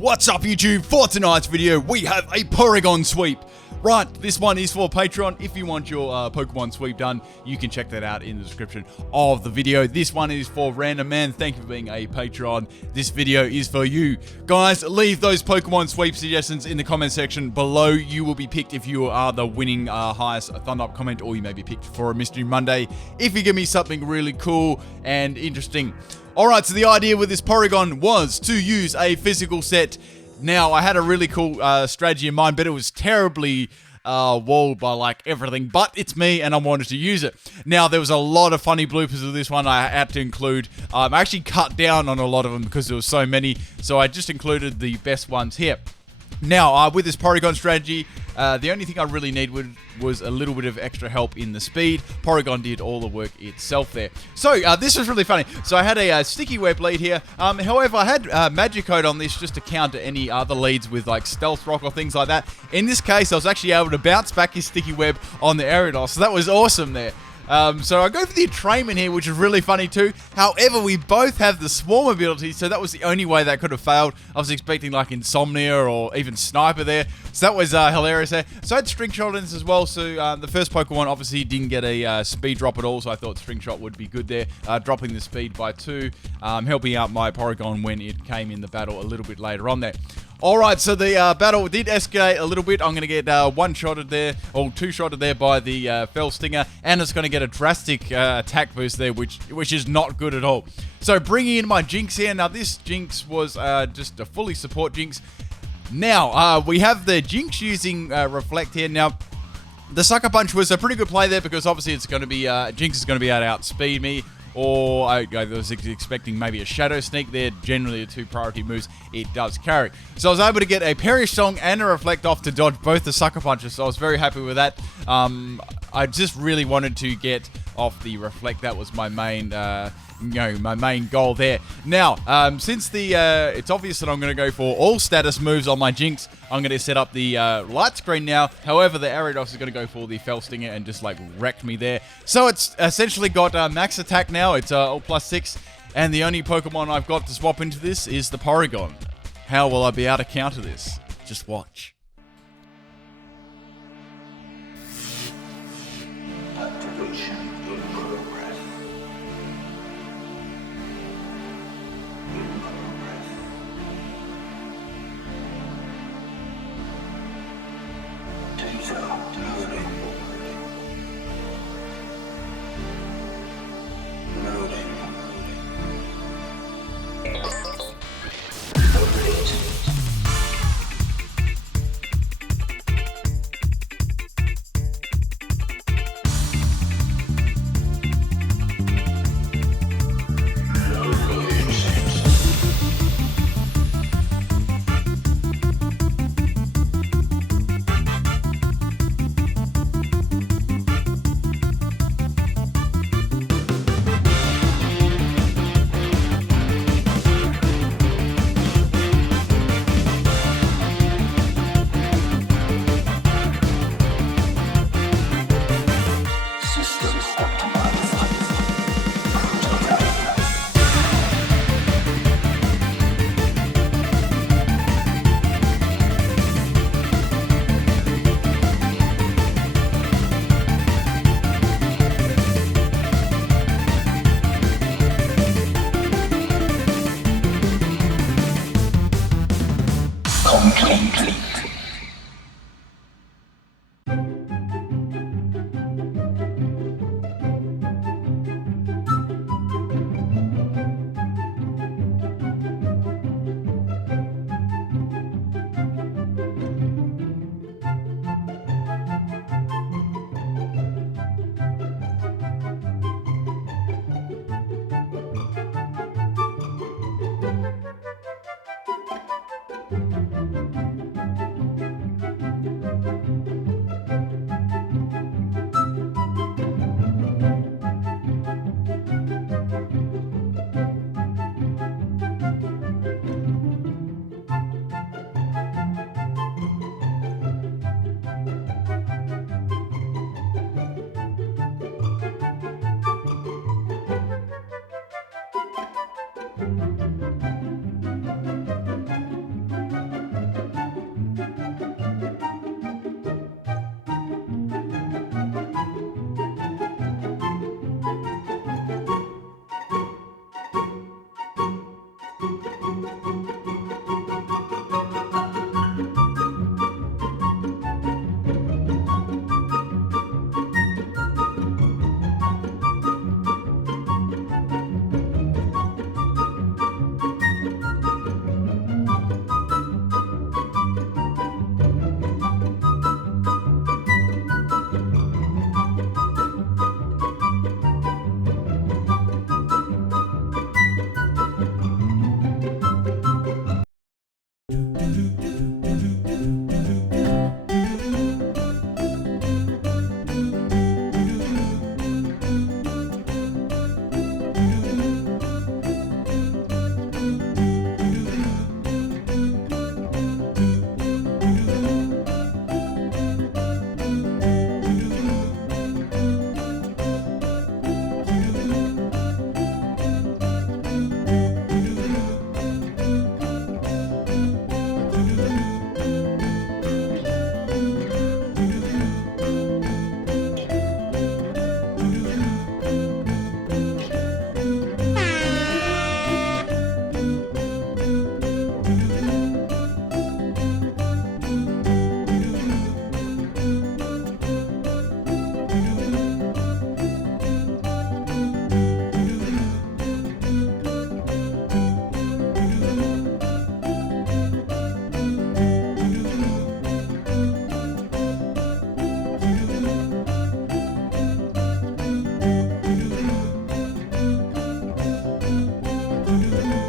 What's up YouTube? For tonight's video we have a Porygon Sweep. Right, this one is for Patreon. If you want your Pokemon Sweep done, you can check that out in the description of the video. This one is for Random Man. Thank you for being a Patreon. This video is for you. Guys, leave those Pokemon Sweep suggestions in the comment section below. You will be picked if you are the winning highest thumb up comment, or you may be picked for a Mystery Monday if you give me something really cool and interesting. Alright, so the idea with this Porygon was to use a physical set. Now, I had a really cool strategy in mind, but it was terribly walled by like everything, but it's me and I wanted to use it. Now, there was a lot of funny bloopers of this one I had to include. I actually cut down on a lot of them because there were so many, so I just included the best ones here. Now, with this Porygon strategy, the only thing I really needed was a little bit of extra help in the speed. Porygon did all the work itself there. So, this was really funny. So, I had a sticky web lead here. However, I had Magic Code on this just to counter any other leads with like Stealth Rock or things like that. In this case, I was actually able to bounce back his sticky web on the Aerodol. So, that was awesome there. So I go for the entrainment here, which is really funny too. However, we both have the swarm ability, so that was the only way that could have failed. I was expecting like Insomnia or even Sniper there, so that was hilarious there. So I had String Shot in this as well, so the first Pokemon obviously didn't get a speed drop at all, so I thought String Shot would be good there, dropping the speed by 2, helping out my Porygon when it came in the battle a little bit later on there. Alright, so the battle did escalate a little bit. I'm going to get one-shotted there, or two-shotted there by the Fell Stinger, and it's going to get a drastic attack boost there, which is not good at all. So bringing in my Jinx here. Now this Jinx was just a fully support Jinx. Now, we have the Jinx using Reflect here. Now, the Sucker Punch was a pretty good play there because obviously it's going to be, Jinx is going to be able to outspeed me. Or I was expecting maybe a Shadow Sneak there. Generally, the two priority moves it does carry. So I was able to get a Perish Song and a Reflect off to dodge both the Sucker Punches. So I was very happy with that. I just really wanted to get off the Reflect. That was my main, my main goal there. Now, since it's obvious that I'm going to go for all status moves on my Jinx, I'm going to set up the light screen now. However, the Ariados is going to go for the Fell Stinger and just like wreck me there. So it's essentially got max attack now. It's all +6. And the only Pokemon I've got to swap into this is the Porygon. How will I be able to counter this? Just watch. Activation in progress. In progress. Data loading. Loading. Complete. Complete. Bye.